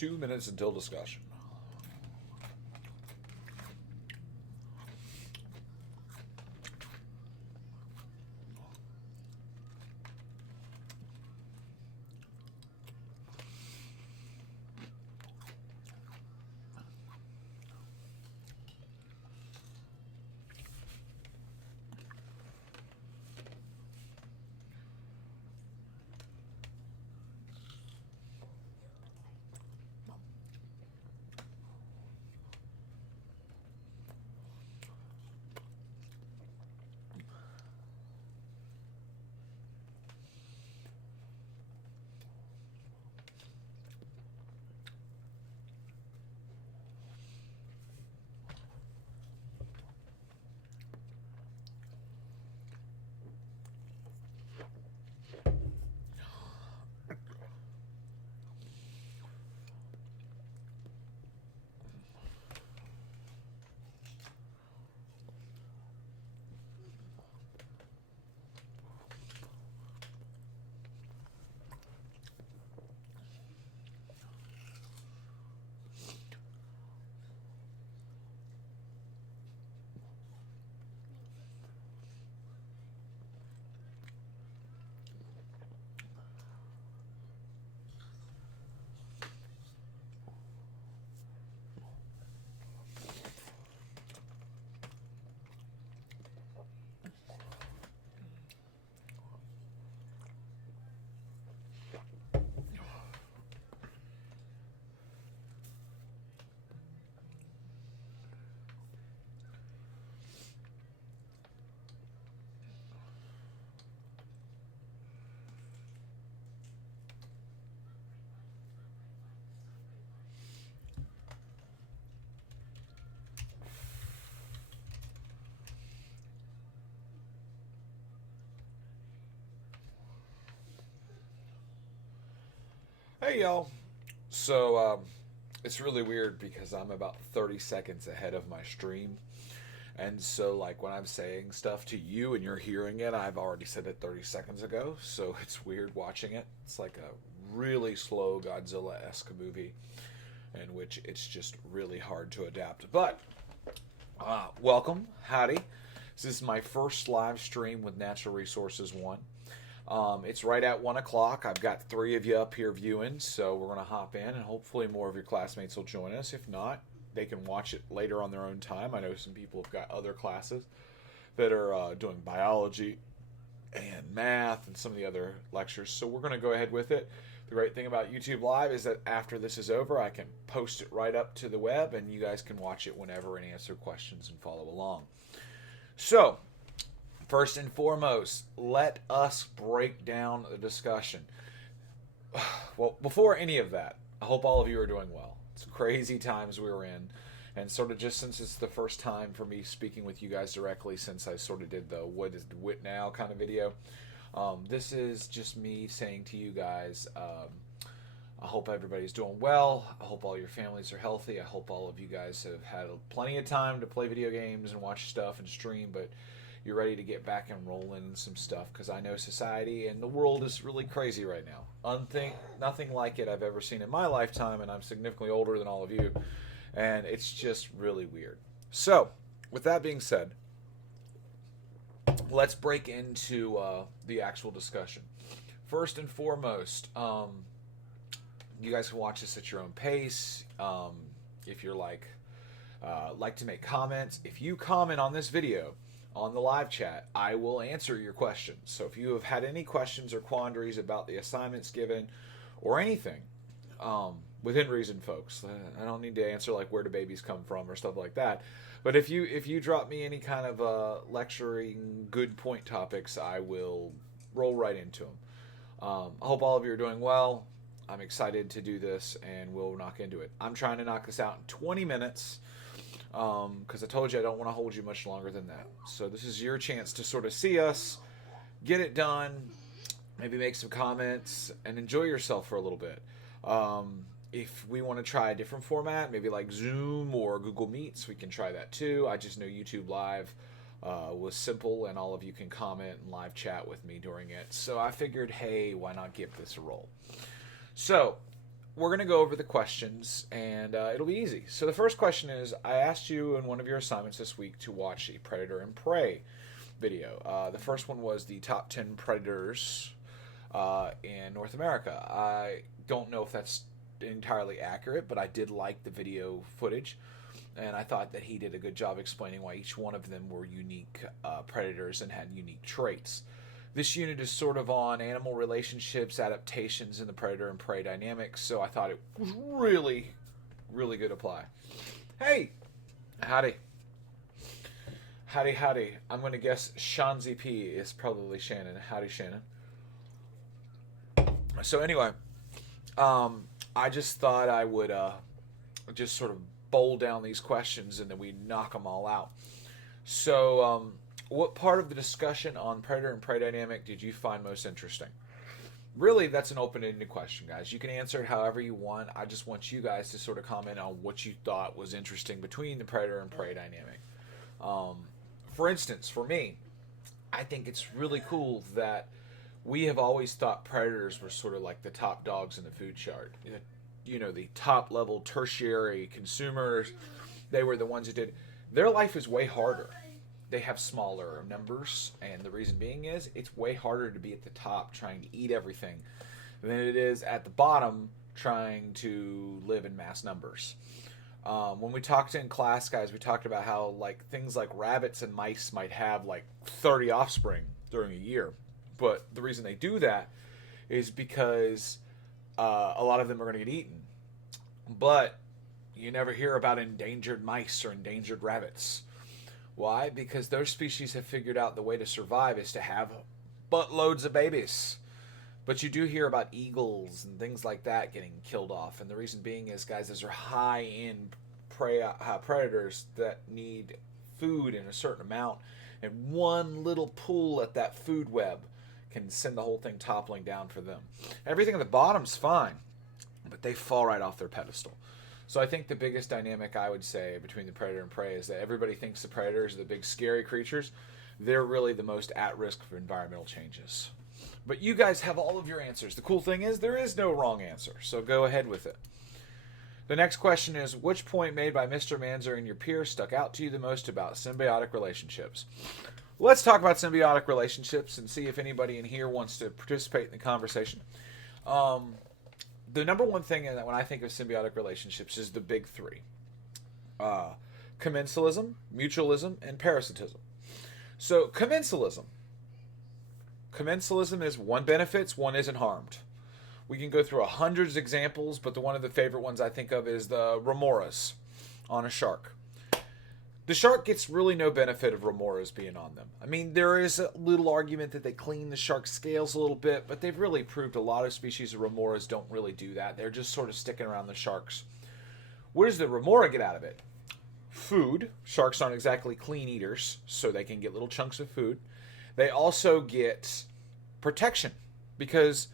2 minutes until discussion. Hey, y'all. So, it's really weird because I'm about 30 seconds ahead of my stream. And so, like, when I'm saying stuff to you and you're hearing it, I've already said it 30 seconds ago. So, it's weird watching it. It's like a really slow Godzilla esque movie in which it's just really hard to adapt. But, welcome. Howdy. This is my first live stream with Natural Resources 1. It's right at 1 o'clock. I've got 3 of you up here viewing, so we're going to hop in, and hopefully more of your classmates will join us. If not, they can watch it later on their own time. I know some people have got other classes that are doing biology and math and some of the other lectures, so we're going to go ahead with it. The great thing about YouTube Live is that after this is over, I can post it right up to the web, and you guys can watch it whenever and answer questions and follow along. So, first and foremost, let us break down the discussion. Well, before any of that, I hope all of you are doing well. It's crazy times we were in, and sort of just since it's the first time for me speaking with you guys directly since I sort of did the what is wit now kind of video, this is just me saying to you guys, I hope everybody's doing well. I hope all your families are healthy. I hope all of you guys have had plenty of time to play video games and watch stuff and stream, but you're ready to get back and rolling in some stuff, because I know society and the world is really crazy right now. Nothing like it I've ever seen in my lifetime, and I'm significantly older than all of you, and it's just really weird. So, with that being said, let's break into the actual discussion. First and foremost, you guys can watch this at your own pace. If you're like to make comments, if you comment on this video on the live chat, I will answer your questions. So if you have had any questions or quandaries about the assignments given or anything, within reason, folks, I don't need to answer like where do babies come from or stuff like that. But if you drop me any kind of lecturing good point topics, I will roll right into them. I hope all of you are doing well. I'm excited to do this, and we'll knock into it. I'm trying to knock this out in 20 minutes. Because I told you I don't want to hold you much longer than that. So this is your chance to sort of see us, get it done, maybe make some comments, and enjoy yourself for a little bit. If we want to try a different format, maybe like Zoom or Google Meets, we can try that too. I just know YouTube Live was simple, and all of you can comment and live chat with me during it. So I figured, hey, why not give this a roll? So, we're going to go over the questions, and it'll be easy. So the first question is, I asked you in one of your assignments this week to watch a Predator and Prey video. The first one was the top 10 predators in North America. I don't know if that's entirely accurate, but I did like the video footage, and I thought that he did a good job explaining why each one of them were unique predators and had unique traits. This unit is sort of on animal relationships, adaptations, and the predator and prey dynamics, so I thought it was really, really good apply. Hey! Howdy. Howdy, howdy. I'm going to guess Shanzi P is probably Shannon. Howdy, Shannon. So anyway, I just thought I would just sort of bowl down these questions and then we knock them all out. So, what part of the discussion on predator and prey dynamic did you find most interesting? Really, that's an open-ended question, guys. You can answer it however you want. I just want you guys to sort of comment on what you thought was interesting between the predator and prey dynamic. For instance, for me, I think it's really cool that we have always thought predators were sort of like the top dogs in the food chart. You know, the top level tertiary consumers. They were the ones who did. Their life is way harder. They have smaller numbers, and the reason being is it's way harder to be at the top trying to eat everything than it is at the bottom trying to live in mass numbers. When we talked in class, guys, we talked about how like things like rabbits and mice might have like 30 offspring during a year. But the reason they do that is because a lot of them are going to get eaten. But you never hear about endangered mice or endangered rabbits. Why? Because those species have figured out the way to survive is to have buttloads of babies. But you do hear about eagles and things like that getting killed off. And the reason being is, guys, those are high-end predators that need food in a certain amount. And one little pull at that food web can send the whole thing toppling down for them. Everything at the bottom's fine, but they fall right off their pedestal. So I think the biggest dynamic, I would say, between the predator and prey is that everybody thinks the predators are the big scary creatures. They're really the most at risk for environmental changes. But you guys have all of your answers. The cool thing is there is no wrong answer, so go ahead with it. The next question is, which point made by Mr. Manzer and your peers stuck out to you the most about symbiotic relationships? Let's talk about symbiotic relationships and see if anybody in here wants to participate in the conversation. The number one thing that when I think of symbiotic relationships is the big three. Commensalism, mutualism, and parasitism. So commensalism. Commensalism is one benefits, one isn't harmed. We can go through hundreds of examples, but one of the favorite ones I think of is the remoras on a shark. The shark gets really no benefit of remoras being on them. I mean, there is a little argument that they clean the shark's scales a little bit, but they've really proved a lot of species of remoras don't really do that. They're just sort of sticking around the sharks. What does the remora get out of it? Food. Sharks aren't exactly clean eaters, so they can get little chunks of food. They also get protection because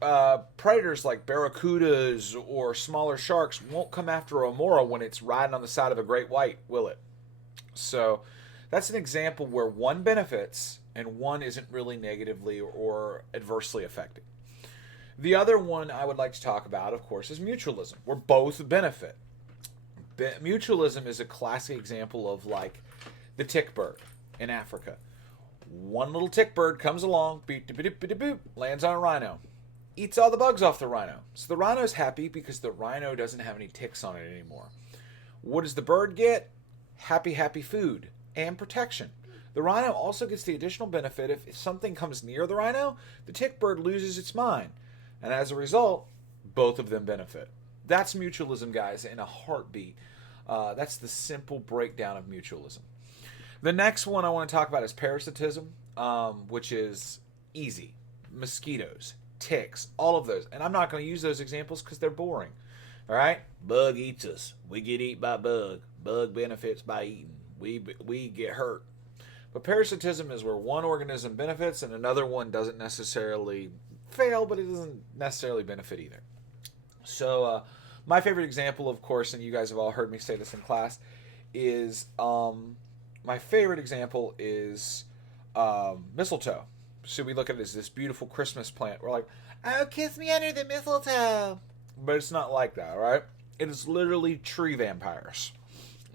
predators like barracudas or smaller sharks won't come after a remora when it's riding on the side of a great white, will it? So that's an example where one benefits and one isn't really negatively or adversely affected. The other one I would like to talk about, of course, is mutualism, where both benefit. Mutualism is a classic example of like the tick bird in Africa. One little tick bird comes along, lands on a rhino, eats all the bugs off the rhino. So the rhino's happy because the rhino doesn't have any ticks on it anymore. What does the bird get? Happy food and protection. The rhino also gets the additional benefit if something comes near the rhino, the tick bird loses its mind. And as a result, both of them benefit. That's mutualism, guys, in a heartbeat. That's the simple breakdown of mutualism. The next one I want to talk about is parasitism, which is easy. Mosquitoes, ticks, all of those. And I'm not going to use those examples because they're boring. All right? Bug eats us. We get eaten by bug. Bug benefits by eating. We get hurt. But parasitism is where one organism benefits and another one doesn't necessarily fail, but it doesn't necessarily benefit either. So my favorite example, of course, and you guys have all heard me say this in class, is mistletoe. So we look at it as this beautiful Christmas plant. We're like, oh, kiss me under the mistletoe. but it's not like that, all right? It is literally tree vampires.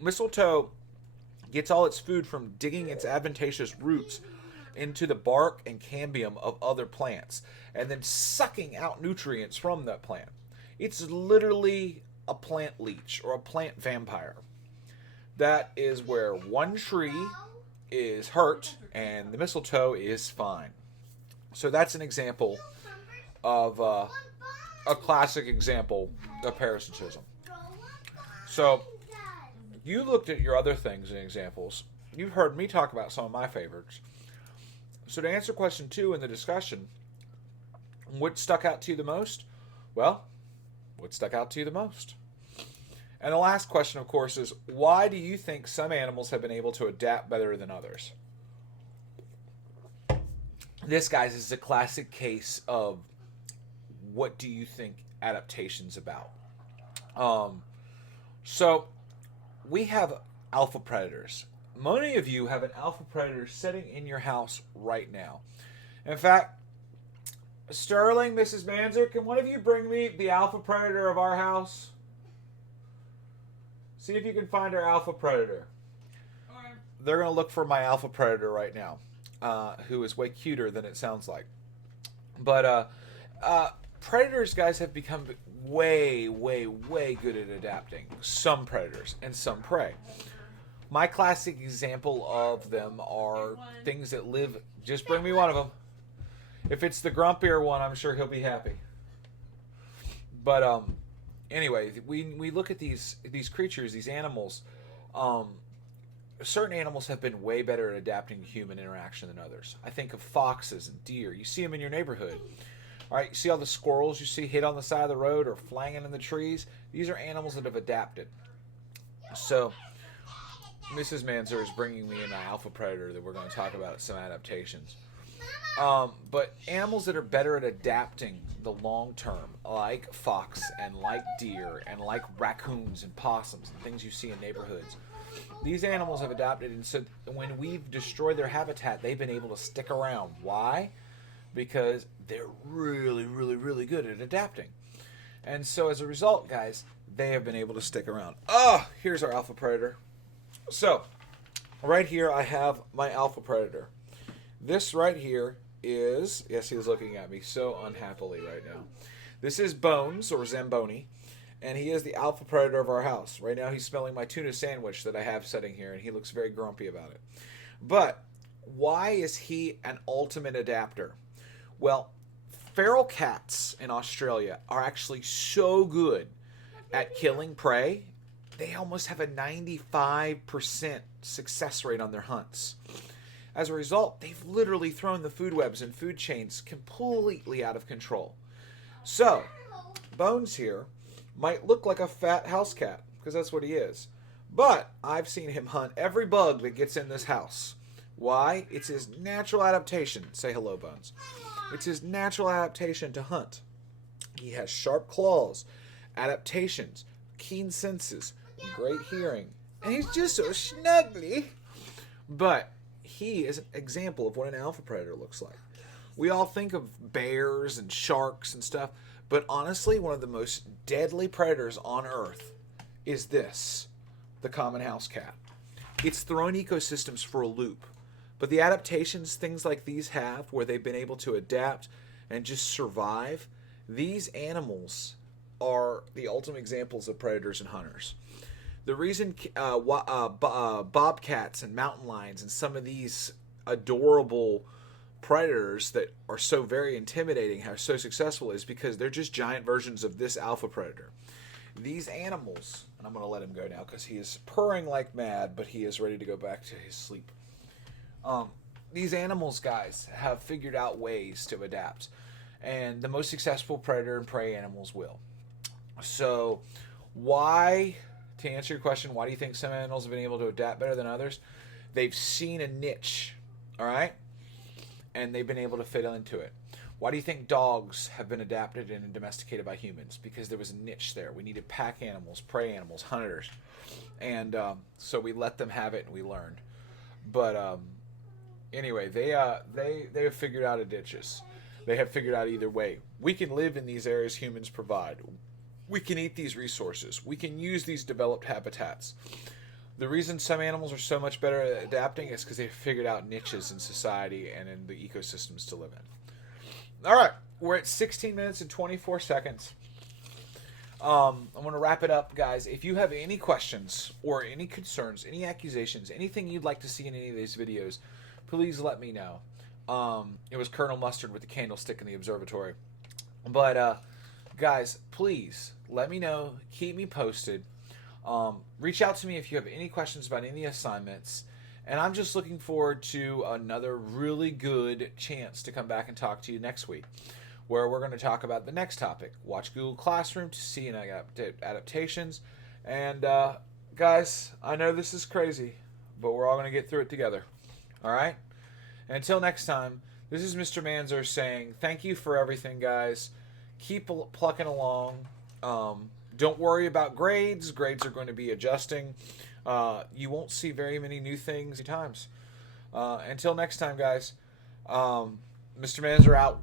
Mistletoe gets all its food from digging its advantageous roots into the bark and cambium of other plants and then sucking out nutrients from that plant. It's literally a plant leech or a plant vampire. That is where one tree is hurt and the mistletoe is fine. So that's an example of a classic example of parasitism. So you looked at your other things and examples. You've heard me talk about some of my favorites. So to answer question 2 in the discussion, what stuck out to you the most? Well, what stuck out to you the most? And the last question, of course, is why do you think some animals have been able to adapt better than others? This, guys, is a classic case of what do you think adaptation's about? So we have alpha predators. Many of you have an alpha predator sitting in your house right now. In fact, Sterling, Mrs. Manzer, can one of you bring me the alpha predator of our house? See if you can find our alpha predator. They're going to look for my alpha predator right now, who is way cuter than it sounds like. But predators, guys, have become way, way, way good at adapting. Some predators and some prey. My classic example of them are things that live... Just bring me one of them. If it's the grumpier one, I'm sure he'll be happy. But anyway, we look at these creatures, these animals. Certain animals have been way better at adapting to human interaction than others. I think of foxes and deer. You see them in your neighborhood. All right, you see all the squirrels you see hid on the side of the road or flanging in the trees? These are animals that have adapted. So Mrs. Manzer is bringing me an alpha predator that we're going to talk about some adaptations. But animals that are better at adapting the long term, like fox and like deer and like raccoons and possums and things you see in neighborhoods. These animals have adapted, and so when we've destroyed their habitat, they've been able to stick around. Why? Because they're really, really, really good at adapting. And so as a result, guys, they have been able to stick around. Here's our alpha predator. So, right here I have my alpha predator. This right here is... Yes, he is looking at me so unhappily right now. This is Bones, or Zamboni, and he is the alpha predator of our house. Right now he's smelling my tuna sandwich that I have sitting here, and he looks very grumpy about it. But why is he an ultimate adapter? Well, feral cats in Australia are actually so good at killing prey, they almost have a 95% success rate on their hunts. As a result, they've literally thrown the food webs and food chains completely out of control. So, Bones here might look like a fat house cat, because that's what he is. But I've seen him hunt every bug that gets in this house. Why? It's his natural adaptation. Say hello, Bones. It's his natural adaptation to hunt. He has sharp claws, adaptations, keen senses, great hearing, and he's just so snuggly. But he is an example of what an alpha predator looks like. We all think of bears and sharks and stuff, but honestly, one of the most deadly predators on Earth is this, the common house cat. It's thrown ecosystems for a loop. But the adaptations things like these have, where they've been able to adapt and just survive, these animals are the ultimate examples of predators and hunters. The reason bobcats and mountain lions and some of these adorable predators that are so very intimidating, are so successful, is because they're just giant versions of this alpha predator. These animals, and I'm going to let him go now because he is purring like mad, but he is ready to go back to his sleep. These animals, guys, have figured out ways to adapt, and the most successful predator and prey animals will. So, why, to answer your question, why do you think some animals have been able to adapt better than others? They've seen a niche, all right, and they've been able to fit into it. Why do you think dogs have been adapted and domesticated by humans? Because there was a niche there. We needed pack animals, prey animals, hunters, and so we let them have it and we learned. But anyway, they have figured out a ditches. They have figured out either way. We can live in these areas humans provide. We can eat these resources. We can use these developed habitats. The reason some animals are so much better at adapting is because they've figured out niches in society and in the ecosystems to live in. All right, we're at 16 minutes and 24 seconds. I'm going to wrap it up, guys. If you have any questions or any concerns, any accusations, anything you'd like to see in any of these videos, please let me know. It was Colonel Mustard with the candlestick in the observatory. But, guys, please let me know. Keep me posted. Reach out to me if you have any questions about any assignments. And I'm just looking forward to another really good chance to come back and talk to you next week, where we're going to talk about the next topic. Watch Google Classroom to see any adaptations. And, guys, I know this is crazy, but we're all going to get through it together. All right? And until next time, this is Mr. Manzer saying thank you for everything, guys. Keep plucking along. Don't worry about grades. Grades are going to be adjusting. You won't see very many new things times. Until next time, guys. Mr. Manzer out.